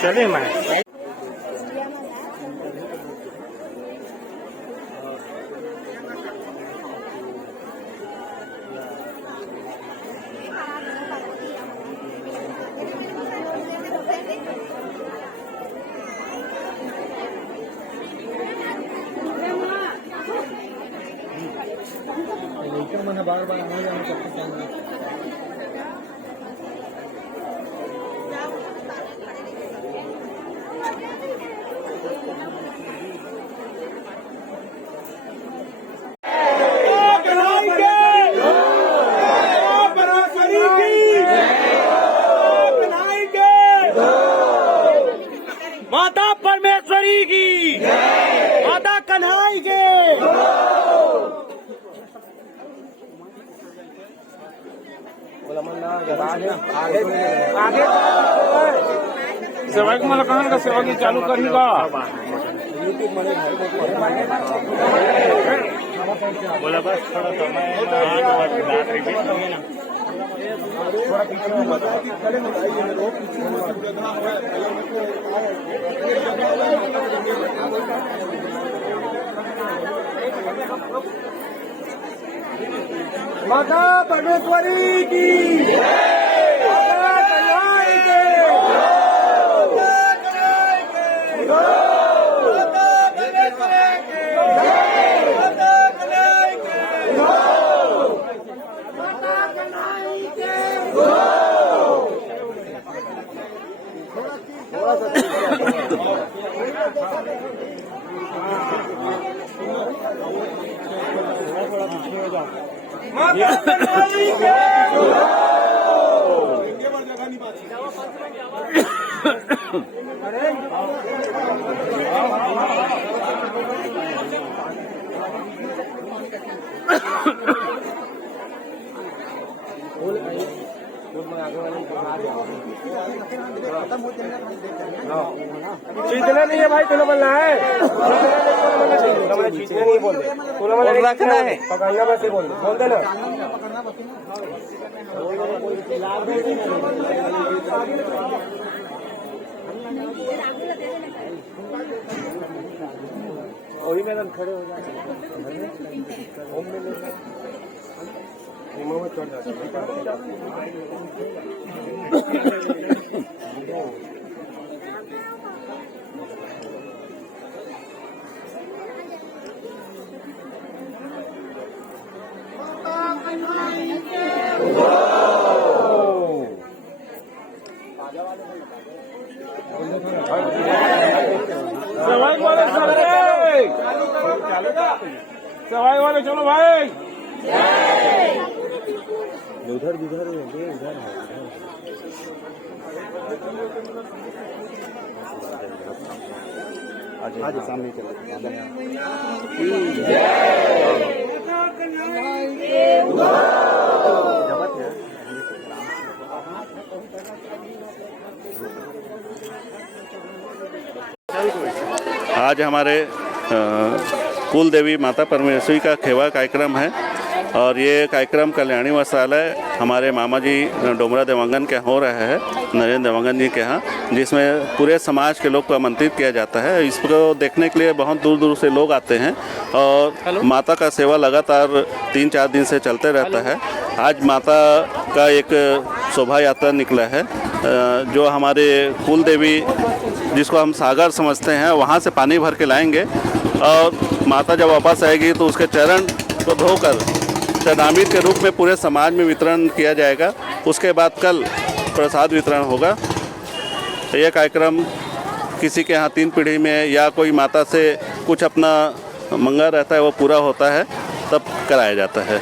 चलिए मैं मैंने बार बार आना जाना करते हैं। माता परमेश्वरी की, माता कन्हई के। आगे सेवा मला कहाँ का सेवा की चालू करनी का बोला बस थोड़ा समय ना थोड़ा माता परमेश्वरी की, माता कन्हई के, माता परमेश्वरी की, माता कन्हई के, माता कन्हई के। थोड़ा सा माता कन्हई के। चीतना नहीं है भाई, तुला बोलना है चीतना नहीं बोल तुला रखना है पकड़ना बस बोल देना। वही मैडम खड़े हो जाते में चढ़ जाते सवाई वाले चलो भाई। उधर उधर उधर आज सामने आज हमारे कुल देवी माता परमेश्वरी का खेवा कार्यक्रम है और ये कार्यक्रम कल्याणी वस्त्रालय हमारे मामा जी डोमरा देवांगन के हो रहा है, नरेंद्र देवांगन जी के यहाँ, जिसमें पूरे समाज के लोग को आमंत्रित किया जाता है। इसको देखने के लिए बहुत दूर दूर से लोग आते हैं और माता का सेवा लगातार 3-4 दिन से चलते रहता है। आज माता का एक शोभा यात्रा निकला है जो हमारे कुल देवी, जिसको हम सागर समझते हैं, वहाँ से पानी भर के लाएंगे और माता जब वापस आएगी तो उसके चरण को धोकर चरणामृत के रूप में पूरे समाज में वितरण किया जाएगा। उसके बाद कल प्रसाद वितरण होगा। यह कार्यक्रम किसी के यहाँ 3 पीढ़ी में या कोई माता से कुछ अपना मंगा रहता है वो पूरा होता है तब कराया जाता है।